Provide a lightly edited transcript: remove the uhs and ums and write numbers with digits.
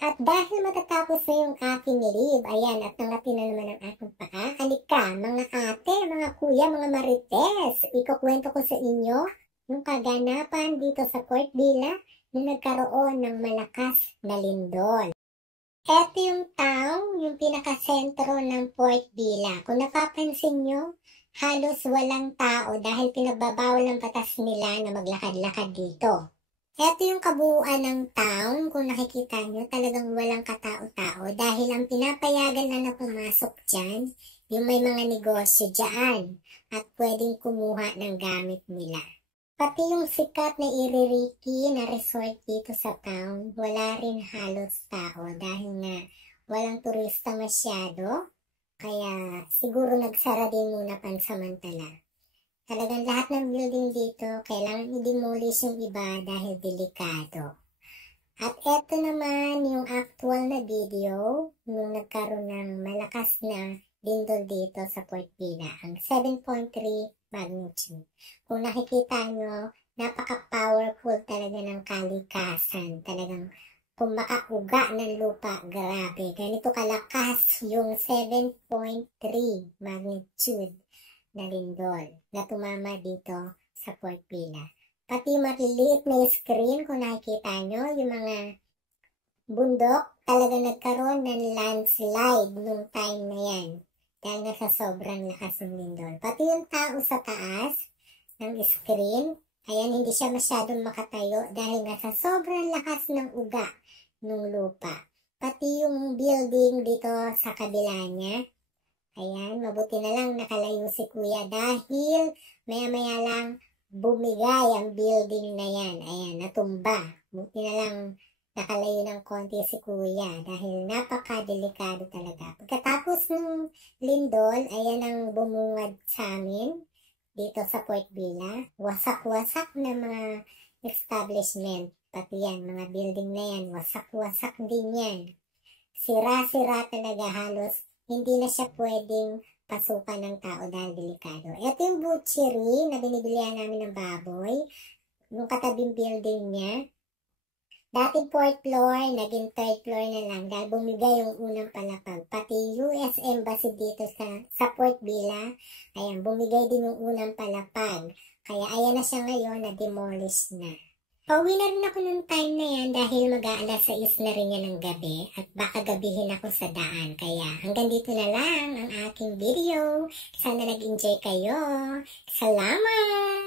At dahil matatapos na yung aking live, ayan, at nangati na naman ang aking paa. Halika, mga ate, mga kuya, mga marites, ikukwento ko sa inyo yung kaganapan dito sa Port Vila nung nagkaroon ng malakas na lindol. Ito yung town, yung pinakasentro ng Port Vila. Kung napapansin nyo, halos walang tao dahil pinagbabawal ng batas nila na maglakad-lakad dito. Ito yung kabuuan ng town. Kung nakikita nyo, talagang walang katao-tao dahil ang pinapayagan lang na pumasok dyan, yung may mga negosyo dyan at pwedeng kumuha ng gamit nila. Pati yung sikat na Iririki na resort dito sa town, wala rin halos tao dahil nga walang turista masyado, kaya siguro nagsara din muna pansamantala. Talagang lahat ng building dito, kailangan i-demolish yung iba dahil delikado. At eto naman yung actual na video nung nagkaroon ng malakas na lindol dito sa Port Vila, ang 7.3 magnitude. Kung nakikita nyo, napaka-powerful talaga ng kalikasan. Talagang kung makauga ng lupa, grabe. Ganito kalakas yung 7.3 magnitude na lindol na tumama dito sa Port Vila. Pati maliliit na screen, kung nakikita nyo, yung mga bundok, talaga nagkaroon ng landslide nung time na yan. Dahil nga sa sobrang lakas ng lindol. Pati yung tao sa taas ng screen, ayan, hindi siya masyadong makatayo dahil nga sa sobrang lakas ng uga ng lupa. Pati yung building dito sa kabila niya, ayan, mabuti na lang nakalayo si kuya dahil maya-maya lang bumigay ang building na yan. Ayan, natumba. Buti na lang nakalayo ng konti si kuya dahil napaka-delikado talaga. Pagkatapos ng lindol, ayan ang bumungad sa amin dito sa Port Vila. Wasak-wasak na mga establishment. Pati yan, mga building na yan, wasak-wasak din yan. Sira-sira talaga halos. Hindi na siya pwedeng pasukan ng tao dahil delikado. Ito yung butchery na binibilihan namin ng baboy. Yung katabing building niya. Dating 4th floor, naging 3rd floor na lang dahil bumigay yung unang palapag. Pati US Embassy dito sa Port Vila, ayan, bumigay din yung unang palapag. Kaya ayan na siya ngayon, na-demolish na. Pauwi na rin ako nung time na yan dahil mag-aalas 6 na rin yan ng gabi at baka gabihin ako sa daan. Kaya hanggang dito na lang ang aking video. Sana nag-enjoy kayo. Salamat!